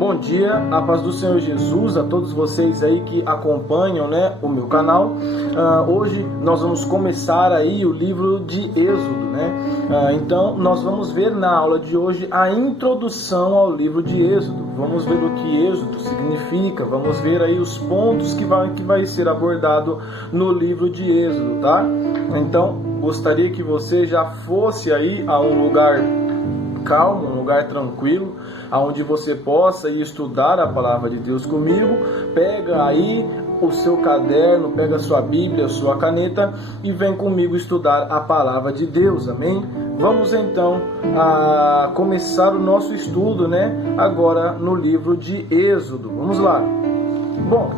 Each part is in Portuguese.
Bom dia, a paz do Senhor Jesus a todos vocês aí que acompanham, né, o meu canal. Hoje nós vamos começar aí o livro de Êxodo, né? Então nós vamos ver na aula de hoje a introdução ao livro de Êxodo. Vamos ver o que Êxodo significa, vamos ver aí os pontos que vai ser abordado no livro de Êxodo, tá? Então gostaria que você já fosse aí a um lugar calmo, um lugar tranquilo, aonde você possa ir estudar a palavra de Deus comigo. Pega aí o seu caderno, pega a sua Bíblia, a sua caneta e vem comigo estudar a palavra de Deus, amém? Vamos então a começar o nosso estudo, né? Agora no livro de Êxodo. Vamos lá. Bom,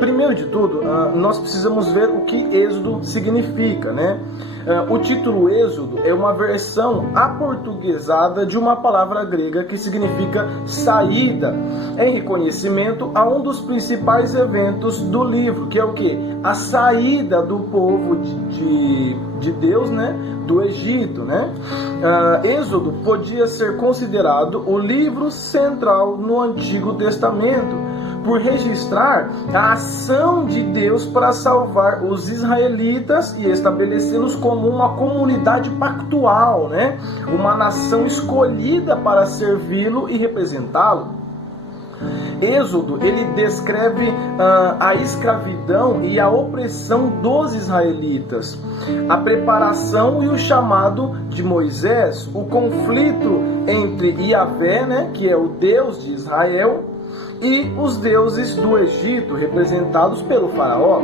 primeiro de tudo, nós precisamos ver o que Êxodo significa, né? O título Êxodo é uma versão aportuguesada de uma palavra grega que significa saída, em reconhecimento a um dos principais eventos do livro, que é o que? A saída do povo de Deus, né? Do Egito, né? Êxodo podia ser considerado o livro central no Antigo Testamento, por registrar a ação de Deus para salvar os israelitas e estabelecê-los como uma comunidade pactual, né? Uma nação escolhida para servi-lo e representá-lo. Êxodo, ele descreve a escravidão e a opressão dos israelitas, a preparação e o chamado de Moisés, o conflito entre Yahvé, né, que é o Deus de Israel, e os deuses do Egito, representados pelo faraó.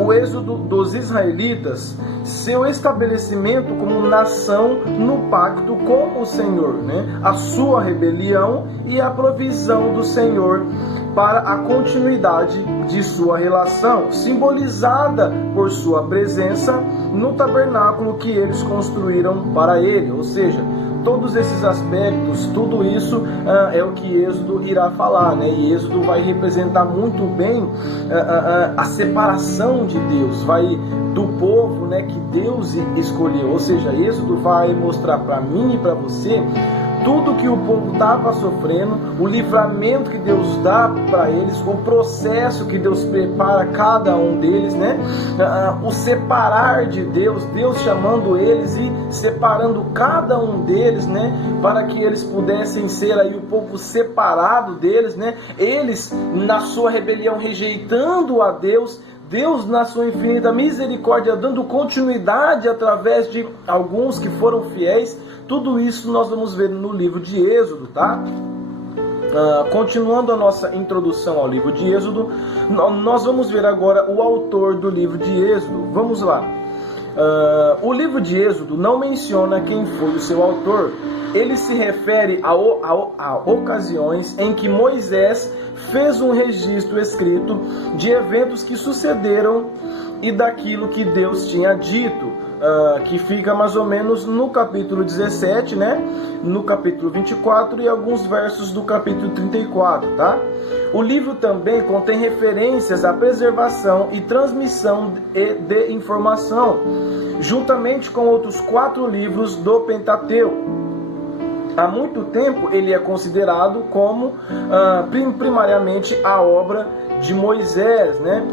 O êxodo dos israelitas, seu estabelecimento como nação no pacto com o Senhor, né? A sua rebelião e a provisão do Senhor para a continuidade de sua relação, simbolizada por sua presença no tabernáculo que eles construíram para ele, ou seja, todos esses aspectos, tudo isso é o que Êxodo irá falar, né? E Êxodo vai representar muito bem a separação de Deus, do povo, né, que Deus escolheu. Ou seja, Êxodo vai mostrar para mim e para você tudo que o povo estava sofrendo, o livramento que Deus dá para eles, o processo que Deus prepara cada um deles, né? O separar de Deus, Deus chamando eles e separando cada um deles, né? Para que eles pudessem ser aí o povo separado deles, né? Eles, na sua rebelião, rejeitando a Deus, Deus, na sua infinita misericórdia, dando continuidade através de alguns que foram fiéis. Tudo isso nós vamos ver no livro de Êxodo, tá? Continuando a nossa introdução ao livro de Êxodo, nós vamos ver agora o autor do livro de Êxodo. Vamos lá. O livro de Êxodo não menciona quem foi o seu autor. Ele se refere a ocasiões em que Moisés fez um registro escrito de eventos que sucederam e daquilo que Deus tinha dito, que fica mais ou menos no capítulo 17, né? No capítulo 24 e alguns versos do capítulo 34, tá? O livro também contém referências à preservação e transmissão de informação, juntamente com outros 4 livros do Pentateuco. Há muito tempo ele é considerado como primariamente a obra de Moisés, né?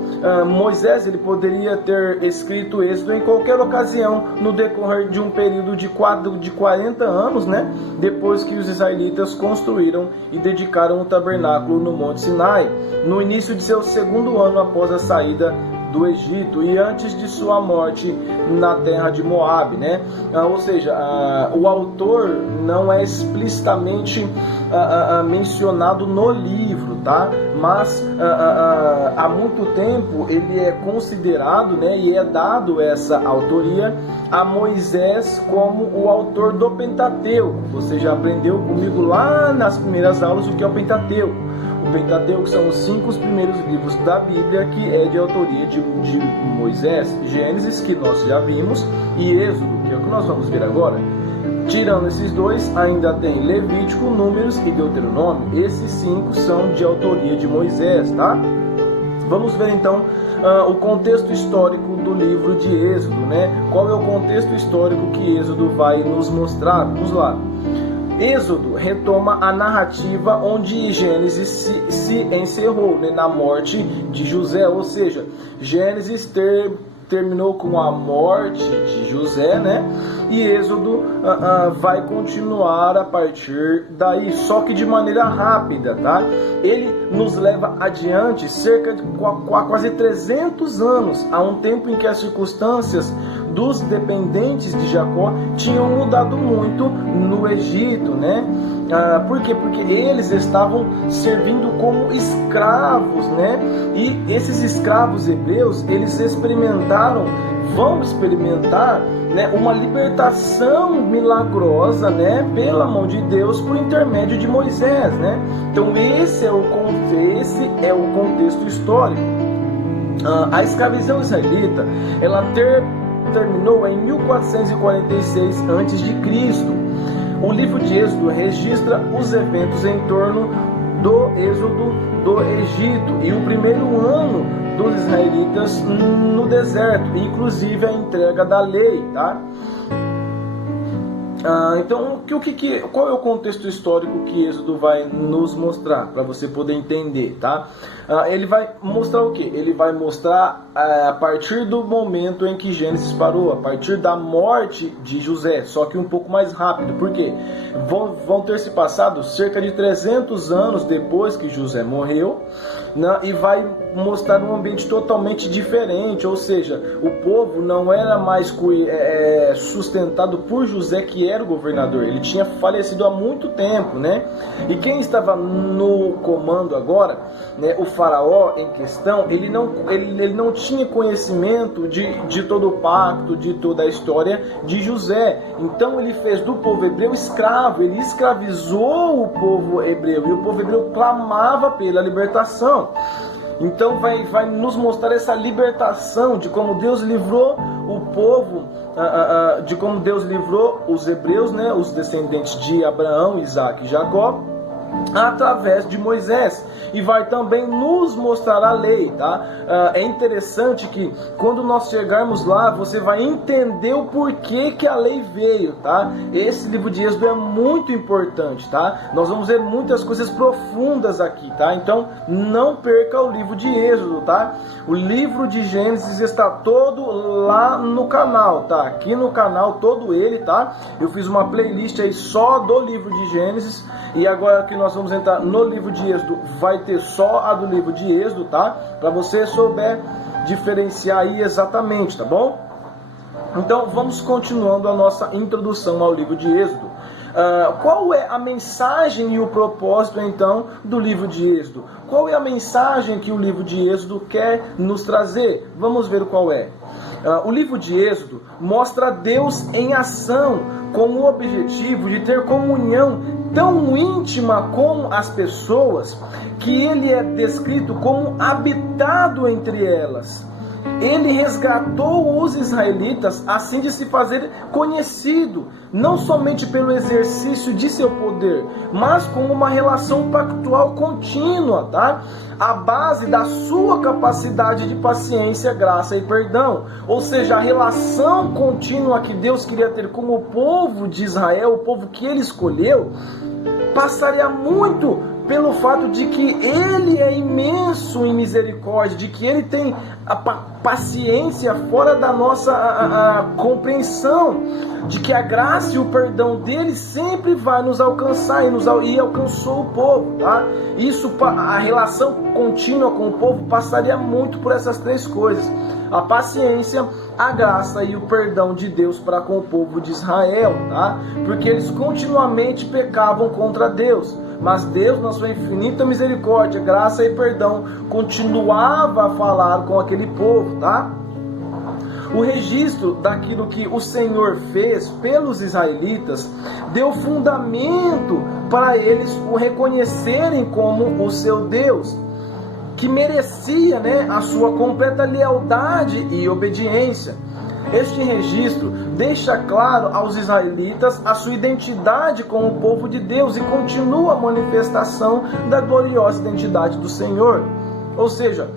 Moisés, ele poderia ter escrito Êxodo em qualquer ocasião no decorrer de um período de 40 anos, né? Depois que os israelitas construíram e dedicaram o tabernáculo no Monte Sinai, no início de seu 2º ano após a saída do Egito e antes de sua morte na terra de Moabe, né? Ou seja, o autor não é explicitamente mencionado no livro, tá? Mas há muito tempo ele é considerado, né, e é dado essa autoria a Moisés como o autor do Pentateuco. Você já aprendeu comigo lá nas primeiras aulas o que é o Pentateuco. O Pentateuco são os 5 primeiros livros da Bíblia, que é de autoria de Moisés. Gênesis, que nós já vimos, e Êxodo, que é o que nós vamos ver agora. Tirando esses 2, ainda tem Levítico, Números e Deuteronômio. Esses 5 são de autoria de Moisés, tá? Vamos ver então o contexto histórico do livro de Êxodo, né? Qual é o contexto histórico que Êxodo vai nos mostrar? Vamos lá. Êxodo retoma a narrativa onde Gênesis se encerrou, né, na morte de José, ou seja, Gênesis terminou com a morte de José, né? E Êxodo vai continuar a partir daí, só que de maneira rápida, tá? Ele nos leva adiante cerca de quase 300 anos, a um tempo em que as circunstâncias dos dependentes de Jacó tinham mudado muito no Egito, né? Por quê? Porque eles estavam servindo como escravos, né? E esses escravos hebreus, eles vão experimentar, né, uma libertação milagrosa, né, pela mão de Deus por intermédio de Moisés, né? Então esse é o contexto histórico. A escravidão israelita, ela terminou em 1446 a.C. O livro de Êxodo registra os eventos em torno do êxodo do Egito e o primeiro ano dos israelitas no deserto, inclusive a entrega da lei, tá? Então, qual é o contexto histórico que Êxodo vai nos mostrar, para você poder entender, tá? Ele vai mostrar o quê? Ele vai mostrar a partir do momento em que Gênesis parou, a partir da morte de José, só que um pouco mais rápido, porque vão ter se passado cerca de 300 anos depois que José morreu, né? E vai mostrar um ambiente totalmente diferente, ou seja, o povo não era mais sustentado por José, que era o governador, ele tinha falecido há muito tempo, né? E quem estava no comando agora, né, o faraó em questão, ele não tinha conhecimento de todo o pacto, de toda a história de José. Então ele fez do povo hebreu escravo, ele escravizou o povo hebreu, e o povo hebreu clamava pela libertação. Então vai nos mostrar essa libertação, de como Deus livrou o povo, de como Deus livrou os hebreus, né, os descendentes de Abraão, Isaac e Jacó, através de Moisés, e vai também nos mostrar a lei, tá? É interessante que quando nós chegarmos lá, você vai entender o porquê que a lei veio, tá? Esse livro de Êxodo é muito importante, tá? Nós vamos ver muitas coisas profundas aqui, tá? Então não perca o livro de Êxodo, tá? O livro de Gênesis está todo lá no canal, tá? Aqui no canal todo ele, tá? Eu fiz uma playlist aí só do livro de Gênesis, e agora que nós vamos entrar no livro de Êxodo, vai ter só a do livro de Êxodo, tá? Para você souber diferenciar aí exatamente, tá bom? Então vamos continuando a nossa introdução ao livro de Êxodo. Qual é a mensagem e o propósito então do livro de Êxodo? Qual é a mensagem que o livro de Êxodo quer nos trazer? Vamos ver qual é. O livro de Êxodo mostra Deus em ação, com o objetivo de ter comunhão tão íntima com as pessoas, que ele é descrito como habitado entre elas. Ele resgatou os israelitas a fim de se fazer conhecido, não somente pelo exercício de seu poder, mas com uma relação pactual contínua, tá? A base da sua capacidade de paciência, graça e perdão. Ou seja, a relação contínua que Deus queria ter com o povo de Israel, o povo que ele escolheu, passaria muito pelo fato de que ele é imenso em misericórdia, de que ele tem a paciência fora da nossa compreensão, de que a graça e o perdão dele sempre vai nos alcançar e alcançou o povo, tá? Isso, a relação contínua com o povo passaria muito por essas três coisas: a paciência, a graça e o perdão de Deus para com o povo de Israel, tá? Porque eles continuamente pecavam contra Deus. Mas Deus, na sua infinita misericórdia, graça e perdão, continuava a falar com aquele povo, tá? O registro daquilo que o Senhor fez pelos israelitas deu fundamento para eles o reconhecerem como o seu Deus, que merecia, né, a sua completa lealdade e obediência. Este registro deixa claro aos israelitas a sua identidade com o povo de Deus e continua a manifestação da gloriosa identidade do Senhor. Ou seja,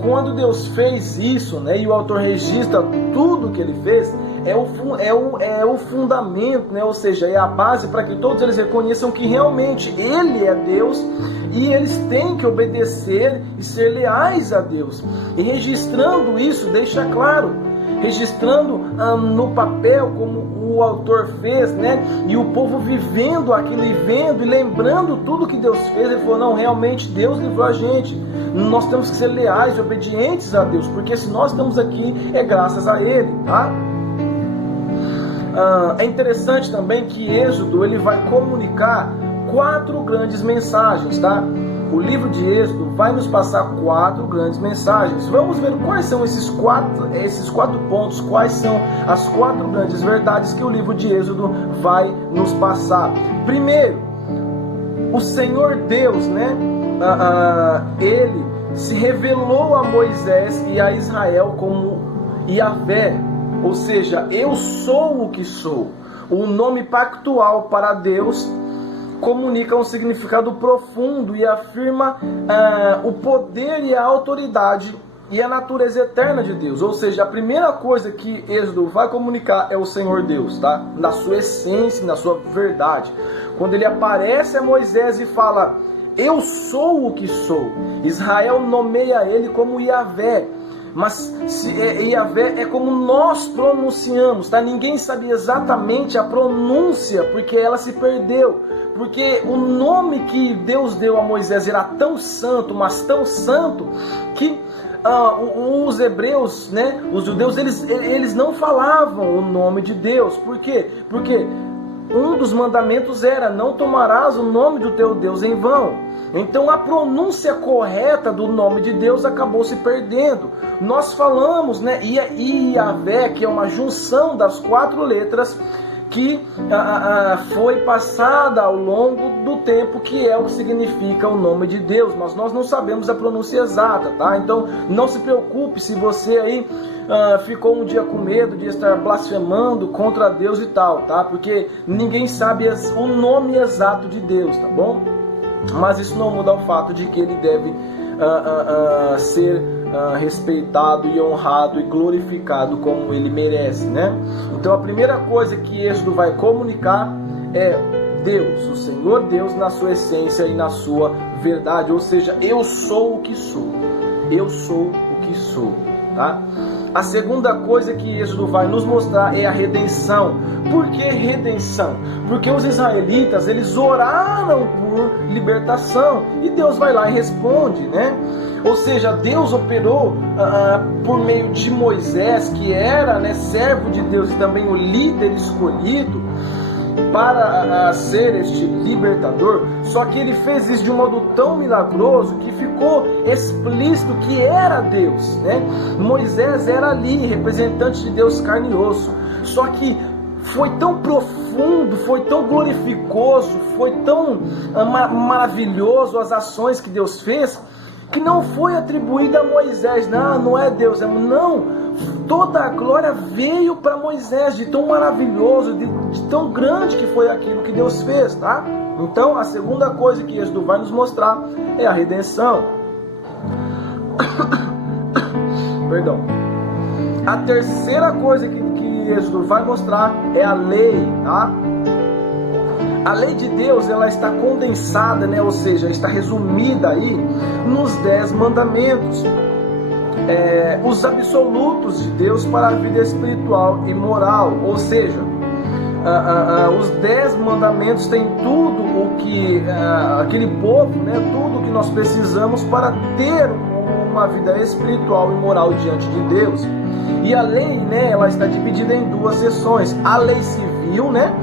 quando Deus fez isso, né, e o autor registra tudo o que ele fez, é o fundamento, né? Ou seja, é a base para que todos eles reconheçam que realmente Ele é Deus e eles têm que obedecer e ser leais a Deus. E registrando isso, deixa claro, registrando no papel, como o autor fez, né? E o povo vivendo aquilo e vendo e lembrando tudo que Deus fez, ele falou, não, realmente Deus livrou a gente. Nós temos que ser leais e obedientes a Deus, porque se nós estamos aqui, é graças a Ele, tá? É interessante também que Êxodo, ele vai comunicar 4 grandes mensagens, tá? O livro de Êxodo vai nos passar 4 grandes mensagens. Vamos ver quais são esses quatro pontos, quais são as 4 grandes verdades que o livro de Êxodo vai nos passar. Primeiro, o Senhor Deus, né? Ele se revelou a Moisés e a Israel como Yahvé, ou seja, eu sou o que sou. O nome pactual para Deus comunica um significado profundo e afirma o poder e a autoridade e a natureza eterna de Deus. Ou seja, a primeira coisa que Êxodo vai comunicar é o Senhor Deus, tá? Na sua essência, na sua verdade. Quando ele aparece a Moisés e fala, eu sou o que sou, Israel nomeia ele como Yahvé. Mas Yahvé é como nós pronunciamos, tá? Ninguém sabia exatamente a pronúncia, porque ela se perdeu. Porque o nome que Deus deu a Moisés era tão santo, mas tão santo, que os hebreus, né, os judeus, eles não falavam o nome de Deus. Por quê? Porque um dos mandamentos era, não tomarás o nome do teu Deus em vão. Então a pronúncia correta do nome de Deus acabou se perdendo. Nós falamos, né, Yahvé, que é uma junção das 4 letras, que foi passada ao longo do tempo, que é o que significa o nome de Deus, mas nós não sabemos a pronúncia exata, tá? Então não se preocupe se você aí ficou um dia com medo de estar blasfemando contra Deus e tal, tá? Porque ninguém sabe o nome exato de Deus, tá bom? Mas isso não muda o fato de que ele deve ser respeitado e honrado e glorificado como ele merece, né? Então a primeira coisa que Êxodo vai comunicar é Deus, o Senhor Deus na sua essência e na sua verdade, ou seja, eu sou o que sou, eu sou o que sou, tá? A segunda coisa que Êxodo vai nos mostrar é a redenção. Por que redenção? Porque os israelitas, eles oraram por libertação e Deus vai lá e responde, né? Ou seja, Deus operou por meio de Moisés, que era, né, servo de Deus e também o líder escolhido para ser este libertador. Só que ele fez isso de um modo tão milagroso que ficou explícito que era Deus, né? Moisés era ali, representante de Deus carne e osso. Só que foi tão profundo, foi tão glorificoso, foi tão maravilhoso as ações que Deus fez, que não foi atribuída a Moisés. Não é Deus, não. Toda a glória veio para Moisés, de tão maravilhoso, de tão grande que foi aquilo que Deus fez, tá? Então, a segunda coisa que Êxodo vai nos mostrar é a redenção. Perdão. A terceira coisa que Êxodo vai mostrar é a lei, tá? A lei de Deus, ela está condensada, né? Ou seja, está resumida aí nos 10 mandamentos. Os absolutos de Deus para a vida espiritual e moral. Ou seja, os 10 mandamentos têm tudo o que aquele povo, né? Tudo o que nós precisamos para ter uma vida espiritual e moral diante de Deus. E a lei, né? Ela está dividida em 2 seções. A lei civil, né?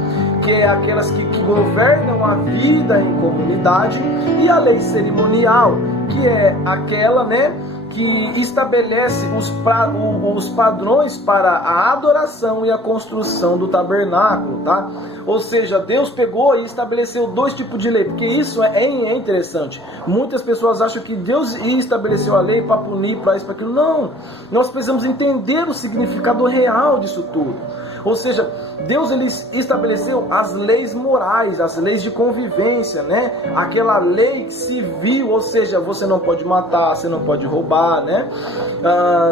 Que é aquelas que governam a vida em comunidade, e a lei cerimonial, que é aquela, né, que estabelece os padrões para a adoração e a construção do tabernáculo, tá? Ou seja, Deus pegou e estabeleceu 2 tipos de lei, porque isso é interessante. Muitas pessoas acham que Deus estabeleceu a lei para punir, para isso, para aquilo. Não, nós precisamos entender o significado real disso tudo. Ou seja, Deus ele estabeleceu as leis morais, as leis de convivência, né? Aquela lei civil, ou seja, você não pode matar, você não pode roubar, né?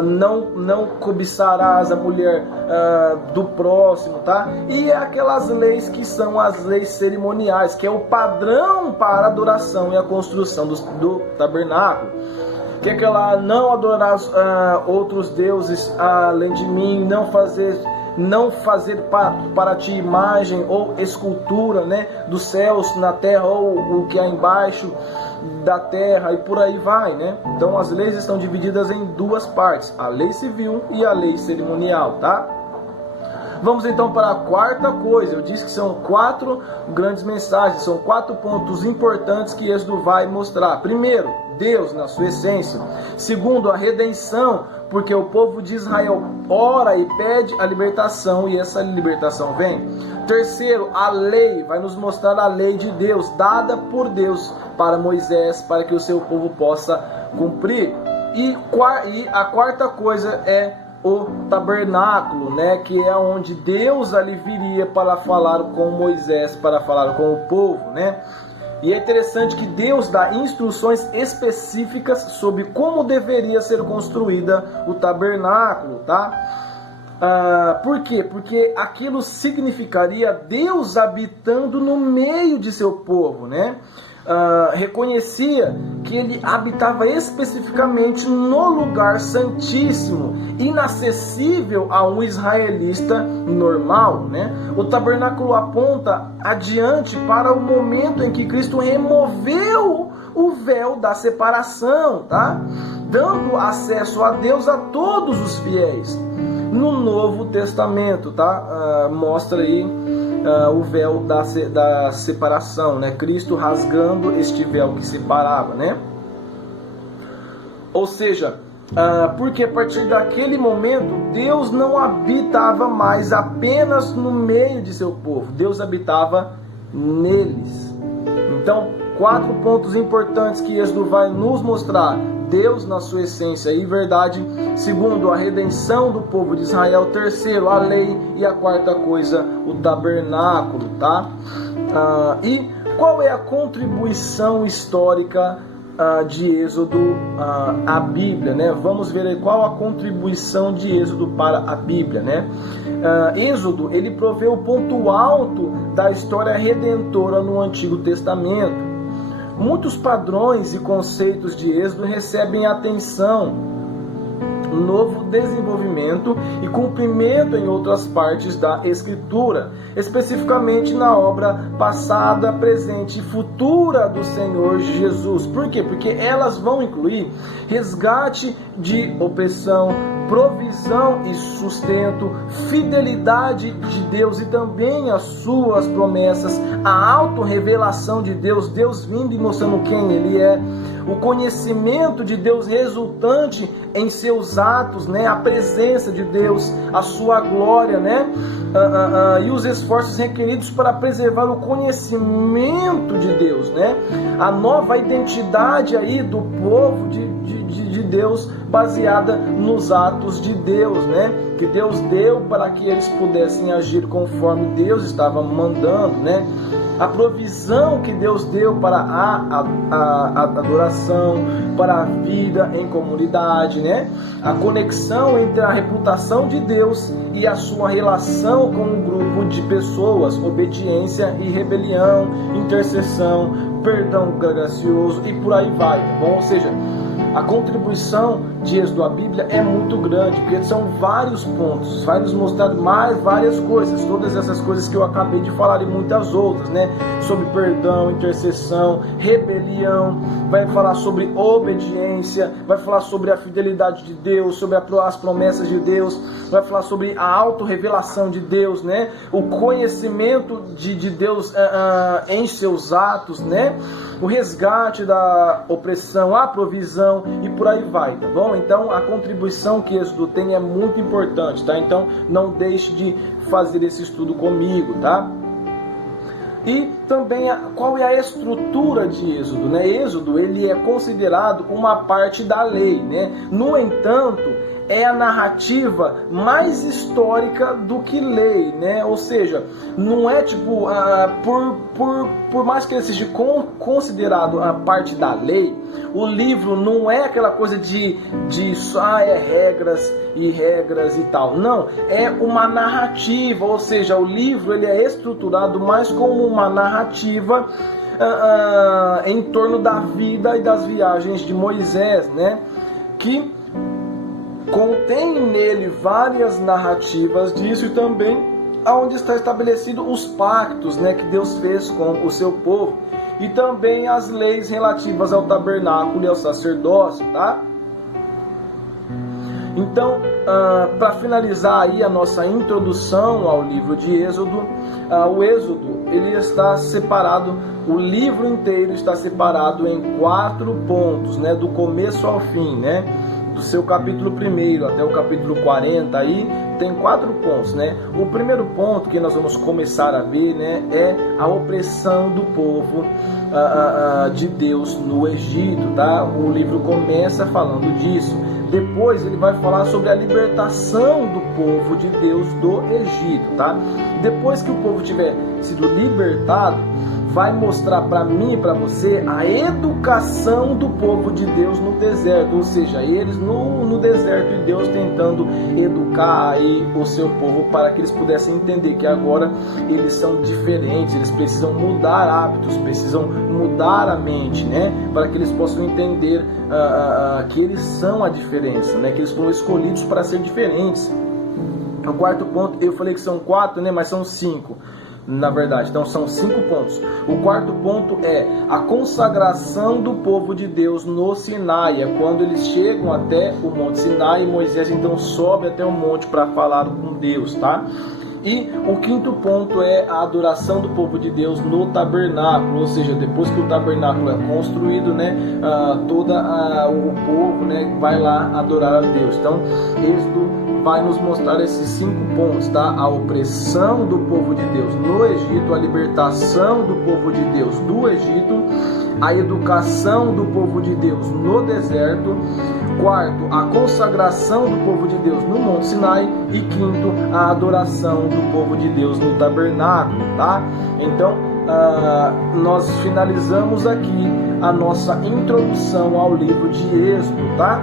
Não cobiçarás a mulher do próximo, tá? E aquelas leis que são as leis cerimoniais, que é o padrão para a adoração e a construção do tabernáculo. Que é aquela não adorar outros deuses além de mim, não fazer para ti imagem ou escultura, né, dos céus na terra ou o que há embaixo da terra, e por aí vai, né? Então as leis estão divididas em duas partes, a lei civil e a lei cerimonial, tá? Vamos então para a quarta coisa. Eu disse que são 4 grandes mensagens, são 4 pontos importantes que Êxodo vai mostrar. Primeiro, Deus na sua essência. Segundo, a redenção, porque o povo de Israel ora e pede a libertação, e essa libertação vem. Terceiro, a lei, vai nos mostrar a lei de Deus, dada por Deus para Moisés, para que o seu povo possa cumprir. E a quarta coisa é o tabernáculo, né, que é onde Deus ali viria para falar com Moisés, para falar com o povo, né? E é interessante que Deus dá instruções específicas sobre como deveria ser construída o tabernáculo, tá? Por quê? Porque aquilo significaria Deus habitando no meio de seu povo, né? Reconhecia que ele habitava especificamente no lugar santíssimo, inacessível a um israelita normal, né? O tabernáculo aponta adiante para o momento em que Cristo removeu o véu da separação, tá? Dando acesso a Deus a todos os fiéis. No Novo Testamento, tá? Mostra aí o véu da separação, né? Cristo rasgando este véu que separava, né? Ou seja, porque a partir daquele momento Deus não habitava mais apenas no meio de seu povo, Deus habitava neles. Então, 4 pontos importantes que Êxodo vai nos mostrar: Deus na sua essência e verdade. Segundo, a redenção do povo de Israel. Terceiro, a lei. E a quarta coisa, o tabernáculo, tá? E qual é a contribuição histórica de Êxodo à Bíblia, né? Vamos ver aí qual a contribuição de Êxodo para a Bíblia, né? Êxodo, ele provê o ponto alto da história redentora no Antigo Testamento. Muitos padrões e conceitos de Êxodo recebem atenção, novo desenvolvimento e cumprimento em outras partes da Escritura, especificamente na obra passada, presente e futura do Senhor Jesus. Por quê? Porque elas vão incluir resgate de opressão, provisão e sustento, fidelidade de Deus e também as suas promessas, a autorrevelação de Deus, Deus vindo e mostrando quem Ele é, o conhecimento de Deus resultante em seus atos, né? A presença de Deus, a sua glória, né? E os esforços requeridos para preservar o conhecimento de Deus, né? A nova identidade aí do povo de Deus, baseada nos atos de Deus, né? Que Deus deu para que eles pudessem agir conforme Deus estava mandando, né? A provisão que Deus deu para a adoração, para a vida em comunidade, né? A conexão entre a reputação de Deus e a sua relação com um grupo de pessoas, obediência e rebelião, intercessão, perdão gracioso e por aí vai, tá bom? Ou seja, a contribuição de Êxodo à Bíblia é muito grande, porque são vários pontos, vai nos mostrar mais várias coisas, todas essas coisas que eu acabei de falar e muitas outras, né? Sobre perdão, intercessão, rebelião, vai falar sobre obediência, vai falar sobre a fidelidade de Deus, sobre as promessas de Deus, vai falar sobre a autorrevelação de Deus, né? O conhecimento de Deus em seus atos, né? O resgate da opressão, a provisão e por aí vai, tá bom? Então a contribuição que Êxodo tem é muito importante, tá? Então não deixe de fazer esse estudo comigo, tá? E também qual é a estrutura de Êxodo, né? Êxodo, ele é considerado uma parte da lei, né? No entanto, é a narrativa mais histórica do que lei, né? Ou seja, não é tipo, por mais que ele seja considerado a parte da lei, o livro não é aquela coisa de regras e regras e tal. Não, é uma narrativa, ou seja, o livro ele é estruturado mais como uma narrativa em torno da vida e das viagens de Moisés, né? Que contém nele várias narrativas disso e também onde está estabelecido os pactos, né, que Deus fez com o seu povo e também as leis relativas ao tabernáculo e ao sacerdócio, tá? Então, para finalizar aí a nossa introdução ao livro de Êxodo, o Êxodo ele está separado, o livro inteiro está separado em 4 pontos, né, do começo ao fim, né, do seu capítulo 1 até o capítulo 40 aí tem 4 pontos, né? O primeiro ponto que nós vamos começar a ver, né, é a opressão do povo de Deus no Egito, tá? O livro começa falando disso. Depois ele vai falar sobre a libertação do povo de Deus do Egito, tá? Depois que o povo tiver sido libertado, vai mostrar para mim e para você a educação do povo de Deus no deserto, ou seja, eles no deserto e Deus tentando educar aí o seu povo para que eles pudessem entender que agora eles são diferentes, eles precisam mudar hábitos, precisam mudar a mente, né, para que eles possam entender que eles são a diferença, né, que eles foram escolhidos para ser diferentes. O quarto ponto, eu falei que são 4, né, mas são 5. Na verdade, então são 5 pontos. O quarto ponto é a consagração do povo de Deus no Sinai. É quando eles chegam até o Monte Sinai e Moisés então sobe até o monte para falar com Deus, tá? E o quinto ponto é a adoração do povo de Deus no tabernáculo, ou seja, depois que o tabernáculo é construído, né, todo o povo, né, vai lá adorar a Deus. Então, Êxodo vai nos mostrar esses 5 pontos, tá? A opressão do povo de Deus no Egito, a libertação do povo de Deus do Egito, a educação do povo de Deus no deserto, quarto, a consagração do povo de Deus no Monte Sinai e quinto, a adoração do povo de Deus no tabernáculo, tá? Então, nós finalizamos aqui a nossa introdução ao livro de Êxodo, tá?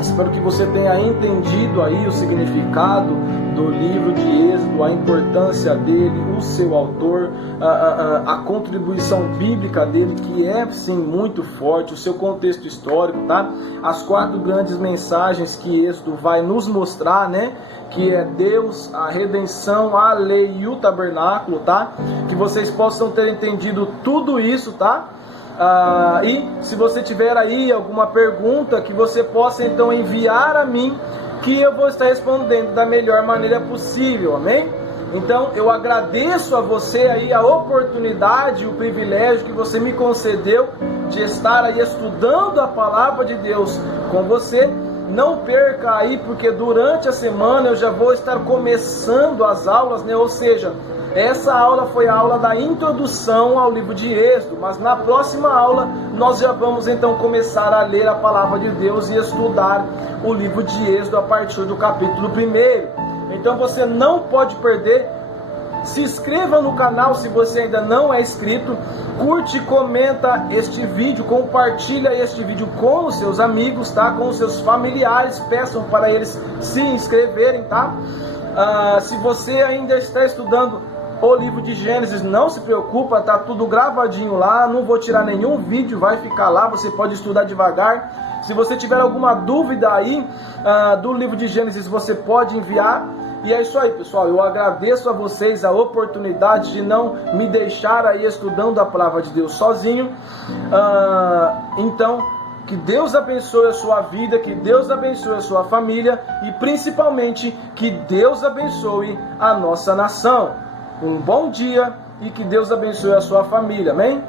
Espero que você tenha entendido aí o significado do livro de Êxodo, a importância dele, o seu autor, a contribuição bíblica dele, que é sim muito forte, o seu contexto histórico, tá? As 4 grandes mensagens que Êxodo vai nos mostrar, né? Que é Deus, a redenção, a lei e o tabernáculo, tá? Que vocês possam ter entendido tudo isso, tá? E se você tiver aí alguma pergunta, que você possa então enviar a mim, que eu vou estar respondendo da melhor maneira possível, amém? Então eu agradeço a você aí a oportunidade, o privilégio que você me concedeu de estar aí estudando a palavra de Deus com você. Não perca aí, porque durante a semana eu já vou estar começando as aulas, né? Ou seja, essa aula foi a aula da introdução ao livro de Êxodo, mas na próxima aula nós já vamos então começar a ler a palavra de Deus e estudar o livro de Êxodo a partir do capítulo 1. Então você não pode perder. Se inscreva no canal se você ainda não é inscrito, curte, comenta este vídeo, compartilha este vídeo com os seus amigos, tá? Com os seus familiares, peçam para eles se inscreverem, tá? Se você ainda está estudando o livro de Gênesis, não se preocupa, tá tudo gravadinho lá, não vou tirar nenhum vídeo, vai ficar lá, você pode estudar devagar. Se você tiver alguma dúvida aí do livro de Gênesis, você pode enviar. E é isso aí, pessoal, eu agradeço a vocês a oportunidade de não me deixar aí estudando a palavra de Deus sozinho. Então, que Deus abençoe a sua vida, que Deus abençoe a sua família e principalmente que Deus abençoe a nossa nação. Um bom dia e que Deus abençoe a sua família, amém?